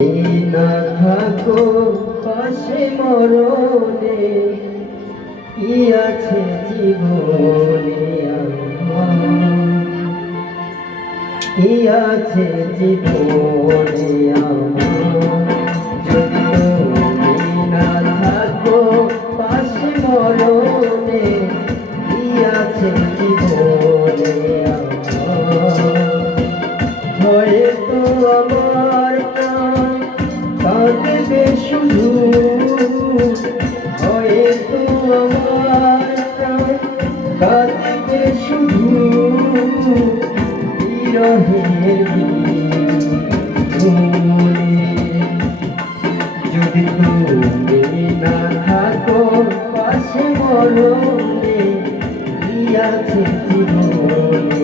না থাকো পাশে মরণে কি আছে জীবনে কি আছে জীবনে যদি তুমি না থাকো পাশে মরণে কি আছে জীবনে হয়তো আমার কাঁদবে শুধু হয়তো আমার কাঁদবে শুধু বিরহের দিনে যদি তুমি না থাকো পাশে মরণে কি আছে জীবনে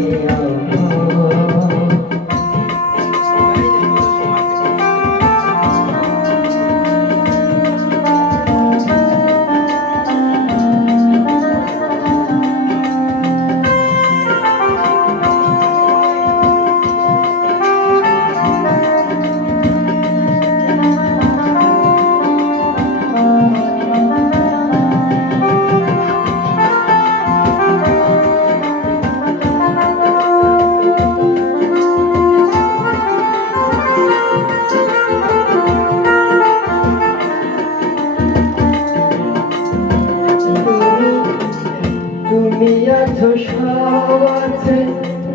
তুমি আছো সব আছে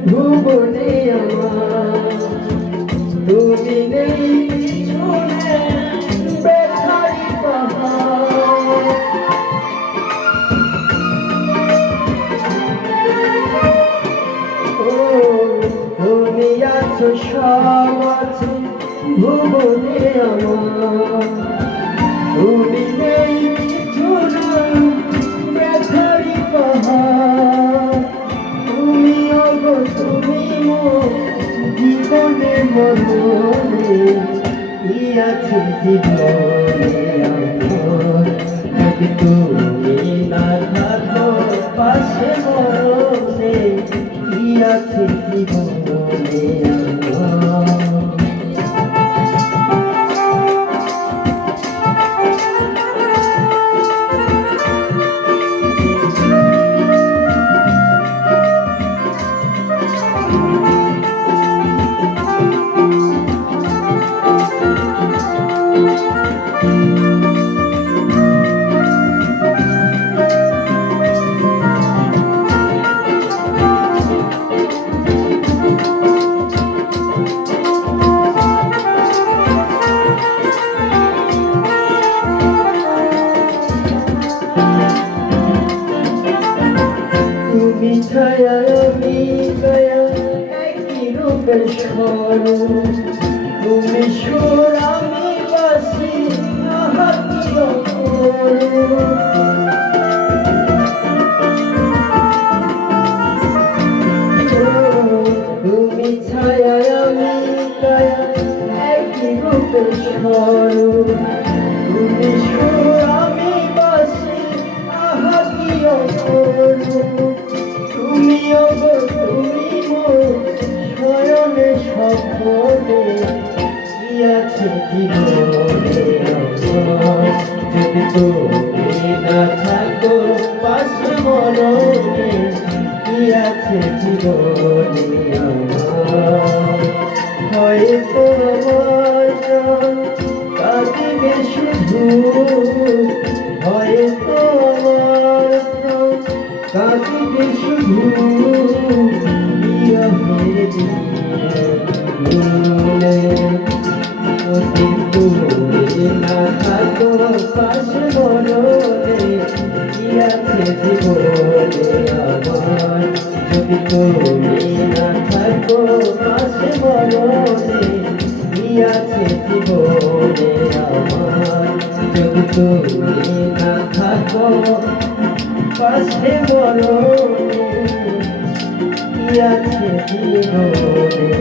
ভুবনে আমার তুমি নেই পিছনে বেখারি পাহাড় তুমি আছো সব আছে ভুবনে আমার তুমি নেই পিছনে বেখারি তুমি অগো তুমি জীবনে মরণে কি আছে জীবনে যদি তুমি না থাকো পাশে মরণে কি আছে জীবনে তুমি ছায়া আমি গায়া একই রূপের স্বরূপ তুমি সুর আমি বাসি আহা কি তুমি ছায়া আমি গায়া একই রূপের স্বরূপ তুমি সুর আমি বাসি আহা কি তুমি অগো তুমি শয়নে স্বপ্নে কি আছে জীবনে যদি তুমি না থাকো পাশে মরণে কি আছে জীবনে হয়তো আমার কাঁদিবে শুধু হয়তো আমার কাঁদিবে শুধু বিরহের দিনে তুমি না থাকো পাশে মরণে কি আছে জীবনে আমার যদি তুমি না থাকো পাশে মরণে কি আছে জীবনে আমার যদি তুমি না থাকো পাশে মরণে কি আছে জীবনে